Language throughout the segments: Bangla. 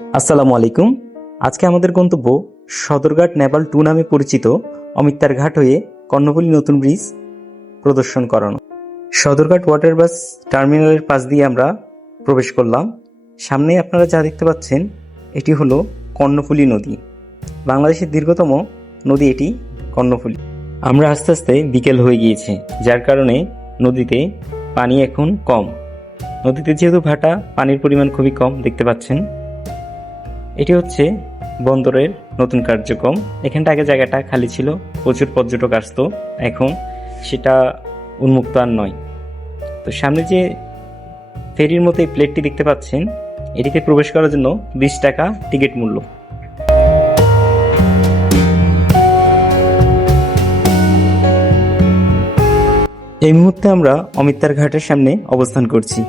আসসালামু আলাইকুম। আজকে আমাদের গন্তব্য সদরঘাট নেপাল 2 নামে পরিচিত অমিত্তার ঘাট হয়ে কর্ণফুলী নতুন ব্রিজ প্রদর্শন করানো। সদরঘাট ওয়াটার বাস টার্মিনালের পাশ দিয়ে আমরা প্রবেশ করলাম। সামনে আপনারা যা দেখতে পাচ্ছেন এটি হলো কর্ণফুলী নদী। বাংলাদেশের দীর্ঘতম নদী এটি কর্ণফুলী। আমরা আস্তে আস্তে বিকেল হয়ে গিয়েছে, যার কারণে নদীতে পানি এখন কম। নদীতে যেহেতু ভাটা, পানির পরিমাণ খুবই কম দেখতে পাচ্ছেন। এটি হচ্ছে বন্দরের নতুন কার্যক্রম। এখানটা আগে জায়গাটা খালি ছিল, প্রচুর পর্যটক আসতো, এখন সেটা উন্মুক্ত আর নয়। তো সামনে যে ফেরির মতো এই প্লেটটি দেখতে পাচ্ছেন, এটিতে প্রবেশ করার জন্য 20 টাকা টিকিট মূল্য। এই মুহূর্তে আমরা অমিত্তার ঘাটের সামনে অবস্থান করছি।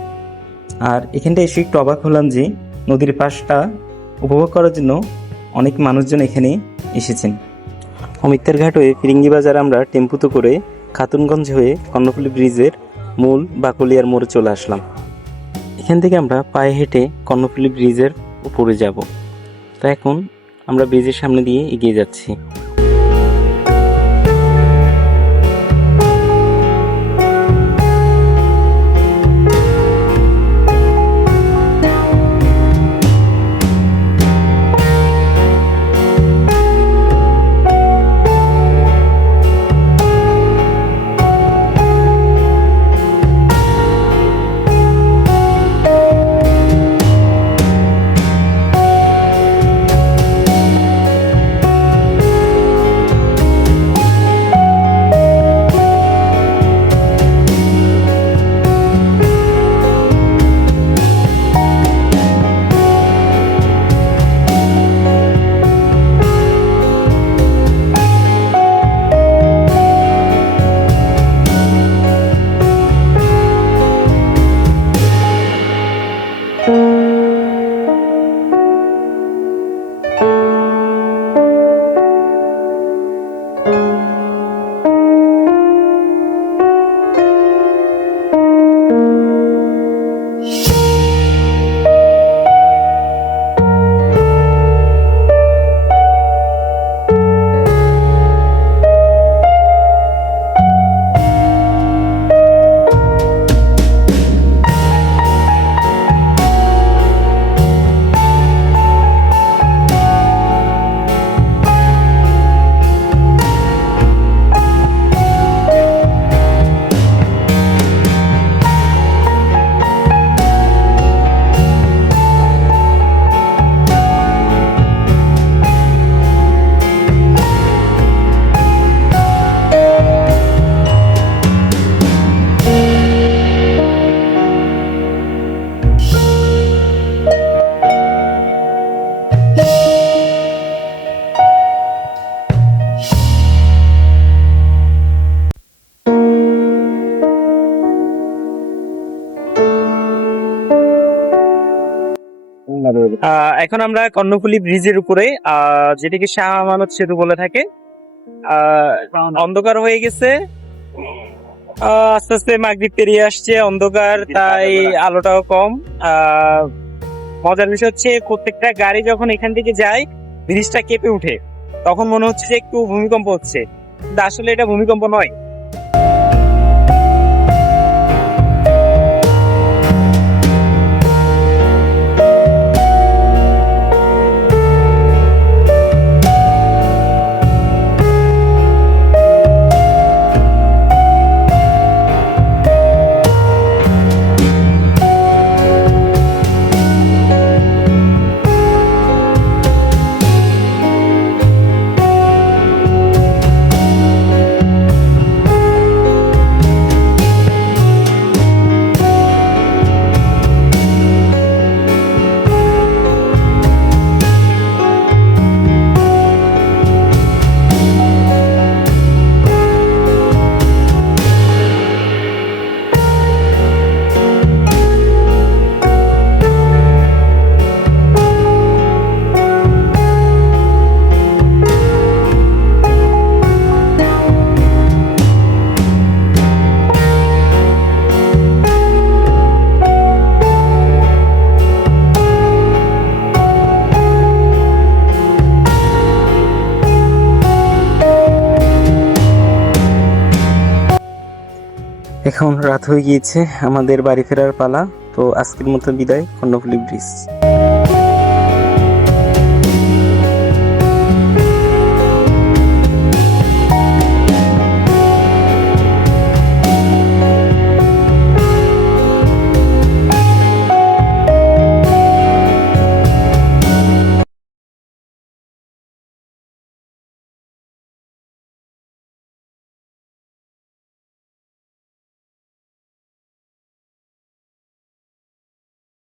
আর এখানটা এসে একটু অবাক হলাম যে নদীর পাশটা উপভোগ করার জন্য অনেক মানুষজন এখানে এসেছেন। অমিত্তার ঘাট হয়ে ফিরিঙ্গি বাজার আমরা টেম্পুতে করে খাতুনগঞ্জ হয়ে কর্ণফুলী ব্রিজের মূল বাকলিয়ার মোড়ে চলে আসলাম। এখান থেকে আমরা পায়ে হেঁটে কর্ণফুলী ব্রিজের উপরে যাব। তো এখন আমরা ব্রিজের সামনে দিয়ে এগিয়ে যাচ্ছি। এখন আমরা কর্ণফুলী ব্রিজের উপরে, যেটিকে শাহ আমানত সেতু বলে থাকে। অন্ধকার হয়ে গেছে, আস্তে আস্তে মাগরিব পেরিয়ে আসছে, অন্ধকার, তাই আলোটাও কম। মজার বিষয় হচ্ছে প্রত্যেকটা গাড়ি যখন এখান থেকে যায় ব্রিজটা কেঁপে উঠে, তখন মনে হচ্ছে যে একটু ভূমিকম্প হচ্ছে, কিন্তু আসলে এটা ভূমিকম্প নয়। এখন রাত হয়ে গিয়েছে, আমাদের বাড়ি ফেরার পালা। তো আজকের মতো বিদায়, কর্ণফুলী ব্রিজ।